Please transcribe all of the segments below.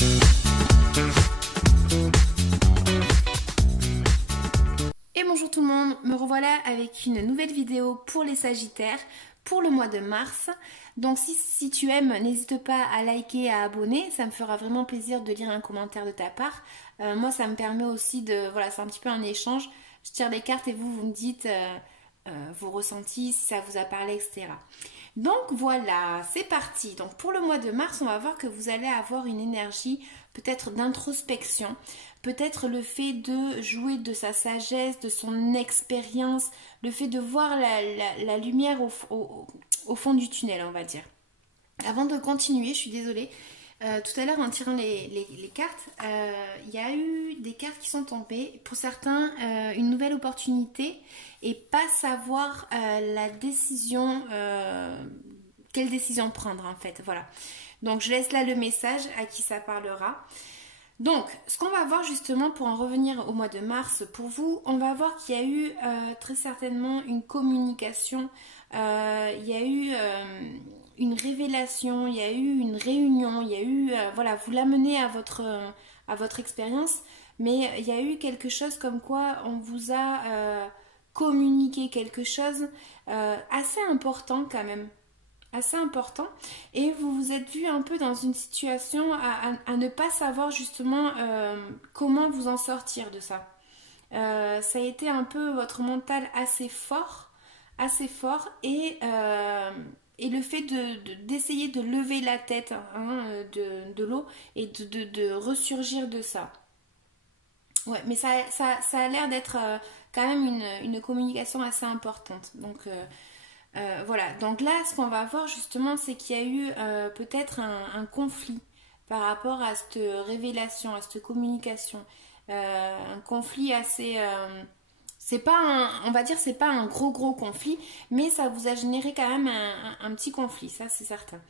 Et bonjour tout le monde, me revoilà avec une nouvelle vidéo pour les Sagittaires pour le mois de mars. Donc si tu aimes, n'hésite pas à liker et à abonner, ça me fera vraiment plaisir de lire un commentaire de ta part. Moi ça me permet aussi de, voilà, c'est un petit peu un échange, je tire les cartes et vous me dites vos ressentis, si ça vous a parlé, etc. Donc voilà, c'est parti. Donc pour le mois de mars, on va voir que vous allez avoir une énergie peut-être d'introspection, peut-être le fait de jouer de sa sagesse, de son expérience, le fait de voir la lumière au fond du tunnel, on va dire. Avant de continuer, je suis désolée, tout à l'heure en tirant les cartes, il y a eu des cartes qui sont tombées. Pour certains, une nouvelle opportunité et pas savoir la décision, quelle décision prendre en fait. Voilà. Donc je laisse là le message à qui ça parlera. Donc, ce qu'on va voir justement pour en revenir au mois de mars pour vous, on va voir qu'il y a eu très certainement une communication, il y a eu une révélation, il y a eu une réunion, il y a eu, voilà, vous l'amenez à votre expérience, mais il y a eu quelque chose comme quoi on vous a communiqué quelque chose assez important quand même. Assez important, et vous vous êtes vu un peu dans une situation à ne pas savoir justement comment vous en sortir de ça. Ça a été un peu votre mental assez fort et le fait d'essayer de lever la tête de l'eau et de ressurgir de ça. Ouais, mais ça a l'air d'être quand même une communication assez importante. Donc voilà, donc là ce qu'on va voir justement c'est qu'il y a eu peut-être un conflit par rapport à cette révélation, à cette communication, un conflit assez c'est pas on va dire c'est pas un gros conflit, mais ça vous a généré quand même un petit conflit, ça c'est certain.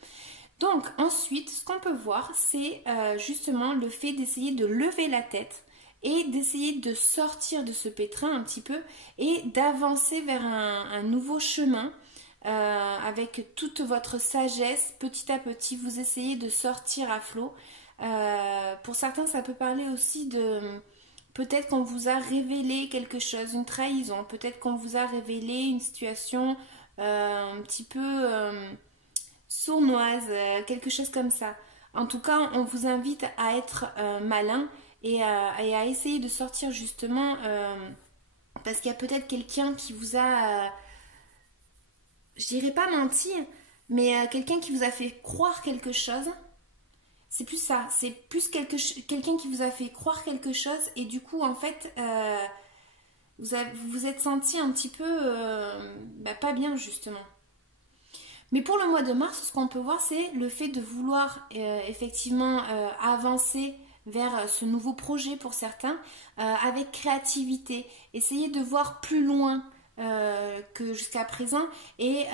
Donc ensuite ce qu'on peut voir c'est justement le fait d'essayer de lever la tête et d'essayer de sortir de ce pétrin un petit peu et d'avancer vers un nouveau chemin. Avec toute votre sagesse, petit à petit, vous essayez de sortir à flot. Pour certains, ça peut parler aussi de... Peut-être qu'on vous a révélé quelque chose, une trahison. Peut-être qu'on vous a révélé une situation un petit peu sournoise, quelque chose comme ça. En tout cas, on vous invite à être malin et à essayer de sortir justement parce qu'il y a peut-être quelqu'un qui vous a... je dirais pas mentir, mais quelqu'un qui vous a fait croire quelque chose, c'est plus ça, c'est plus quelqu'un qui vous a fait croire quelque chose et du coup en fait vous vous êtes senti un petit peu pas bien justement. Mais pour le mois de mars, ce qu'on peut voir c'est le fait de vouloir effectivement avancer vers ce nouveau projet pour certains avec créativité, essayer de voir plus loin que jusqu'à présent et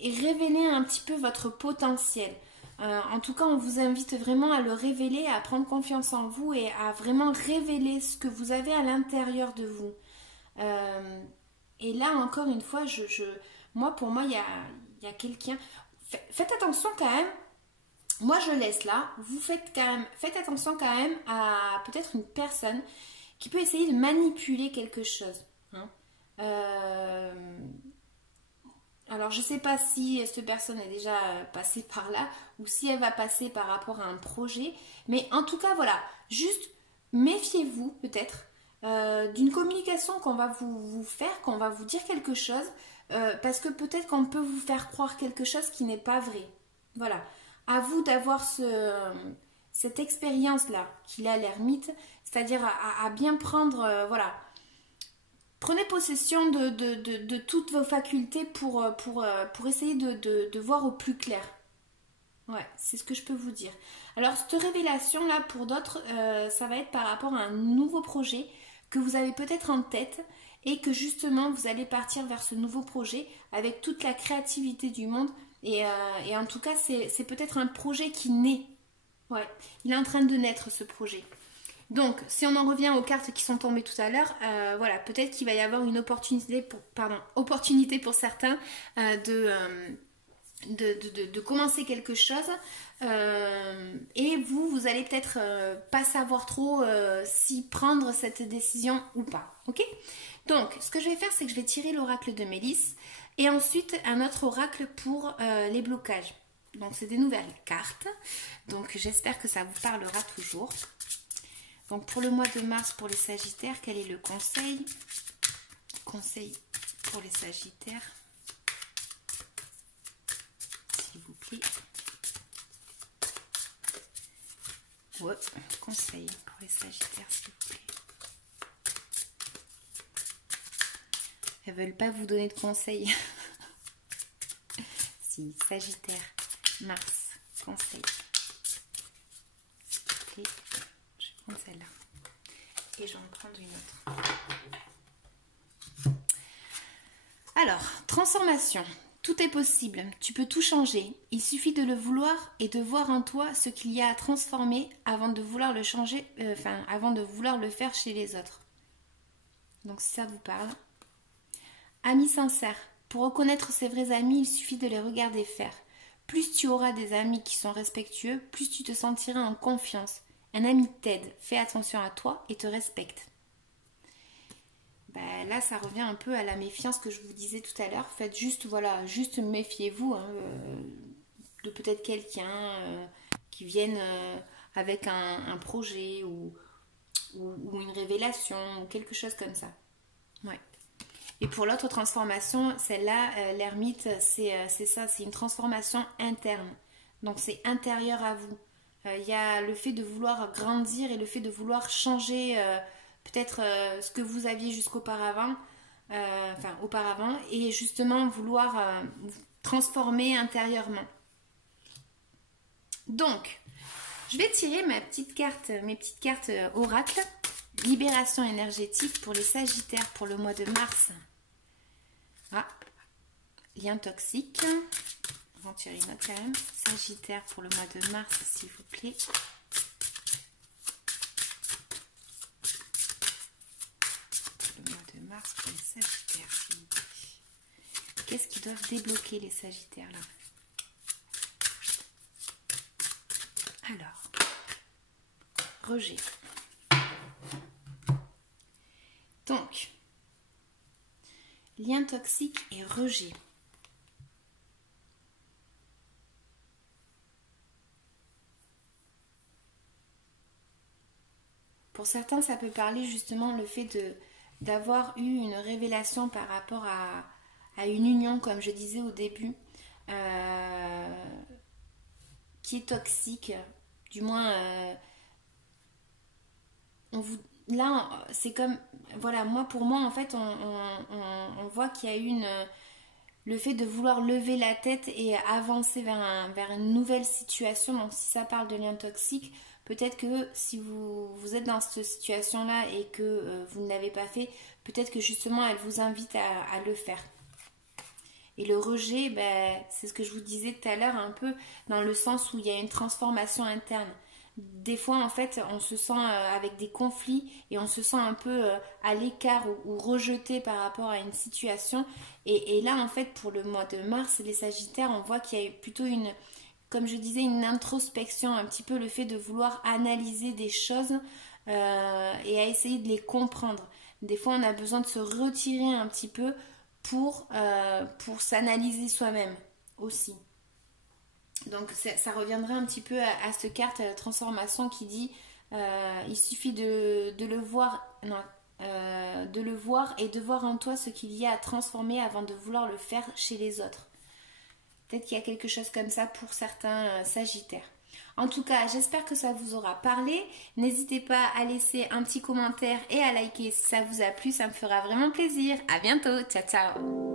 révéler un petit peu votre potentiel. En tout cas, on vous invite vraiment à le révéler, à prendre confiance en vous et à vraiment révéler ce que vous avez à l'intérieur de vous. Et là, encore une fois, pour moi, il y a quelqu'un... Faites attention quand même. Moi, je laisse là. Vous faites attention quand même à peut-être une personne qui peut essayer de manipuler quelque chose. Hein. Alors je sais pas si cette personne est déjà passée par là ou si elle va passer par rapport à un projet, mais en tout cas voilà, juste méfiez-vous peut-être d'une communication qu'on va vous faire, qu'on va vous dire quelque chose parce que peut-être qu'on peut vous faire croire quelque chose qui n'est pas vrai. Voilà, à vous d'avoir cette expérience là qu'il a l'ermite, c'est-à-dire à bien prendre voilà. Prenez possession de toutes vos facultés pour essayer de voir au plus clair. Ouais, c'est ce que je peux vous dire. Alors, cette révélation-là, pour d'autres, ça va être par rapport à un nouveau projet que vous avez peut-être en tête et que justement, vous allez partir vers ce nouveau projet avec toute la créativité du monde. Et en tout cas, c'est peut-être un projet qui naît. Ouais, il est en train de naître, ce projet. Donc, si on en revient aux cartes qui sont tombées tout à l'heure, voilà, peut-être qu'il va y avoir une opportunité pour certains de commencer quelque chose et vous allez peut-être pas savoir trop si prendre cette décision ou pas, ok? Donc ce que je vais faire, c'est que je vais tirer l'oracle de Mélisse et ensuite un autre oracle pour les blocages. Donc c'est des nouvelles cartes, donc j'espère que ça vous parlera toujours. Donc pour le mois de mars, pour les Sagittaires, quel est le conseil? Conseil pour les Sagittaires, s'il vous plaît. Ouais, conseil pour les Sagittaires, s'il vous plaît. Elles veulent pas vous donner de conseils. Si, Sagittaire, Mars, conseil. S'il vous plaît. Je vais prendre celle-là. Et je vais en prendre une autre. Alors, transformation. Tout est possible. Tu peux tout changer. Il suffit de le vouloir et de voir en toi ce qu'il y a à transformer avant de vouloir le changer, avant de vouloir le faire chez les autres. Donc, si ça vous parle. Amis sincères. Pour reconnaître ses vrais amis, il suffit de les regarder faire. Plus tu auras des amis qui sont respectueux, plus tu te sentiras en confiance. Un ami t'aide, fait attention à toi et te respecte. Ben là, ça revient un peu à la méfiance que je vous disais tout à l'heure. Faites juste, voilà, juste méfiez-vous de peut-être quelqu'un qui vienne avec un projet ou une révélation ou quelque chose comme ça. Ouais. Et pour l'autre transformation, celle-là, l'ermite, c'est ça, c'est une transformation interne. Donc c'est intérieur à vous. Il y a le fait de vouloir grandir et le fait de vouloir changer peut-être ce que vous aviez jusqu'auparavant, auparavant, et justement vouloir transformer intérieurement. Donc, je vais tirer mes petites cartes oracle, libération énergétique pour les Sagittaires pour le mois de mars. Ah, lien toxique. On va en tirer une autre quand même. Sagittaire pour le mois de mars, s'il vous plaît. Le mois de mars pour les Sagittaires, s'il vous plaît. Qu'est-ce qu'ils doivent débloquer les Sagittaires là? Alors, rejet. Donc, lien toxique et rejet. Pour certains, ça peut parler justement le fait d'avoir eu une révélation par rapport à une union, comme je disais au début, qui est toxique. Du moins, là, c'est comme, voilà, pour moi, en fait, on voit qu'il y a eu le fait de vouloir lever la tête et avancer vers une nouvelle situation. Donc, si ça parle de lien toxique, peut-être que si vous êtes dans cette situation-là et que vous ne l'avez pas fait, peut-être que justement, elle vous invite à le faire. Et le rejet, ben, c'est ce que je vous disais tout à l'heure, un peu dans le sens où il y a une transformation interne. Des fois, en fait, on se sent avec des conflits et on se sent un peu à l'écart ou rejeté par rapport à une situation. Et là, en fait, pour le mois de mars, les Sagittaires, on voit qu'il y a plutôt comme je disais, une introspection, un petit peu le fait de vouloir analyser des choses et à essayer de les comprendre. Des fois, on a besoin de se retirer un petit peu pour s'analyser soi-même aussi. Donc ça reviendrait un petit peu à cette carte transformation qui dit il suffit de le voir, de le voir et de voir en toi ce qu'il y a à transformer avant de vouloir le faire chez les autres. Peut-être qu'il y a quelque chose comme ça pour certains Sagittaires. En tout cas, j'espère que ça vous aura parlé. N'hésitez pas à laisser un petit commentaire et à liker si ça vous a plu. Ça me fera vraiment plaisir. À bientôt. Ciao, ciao.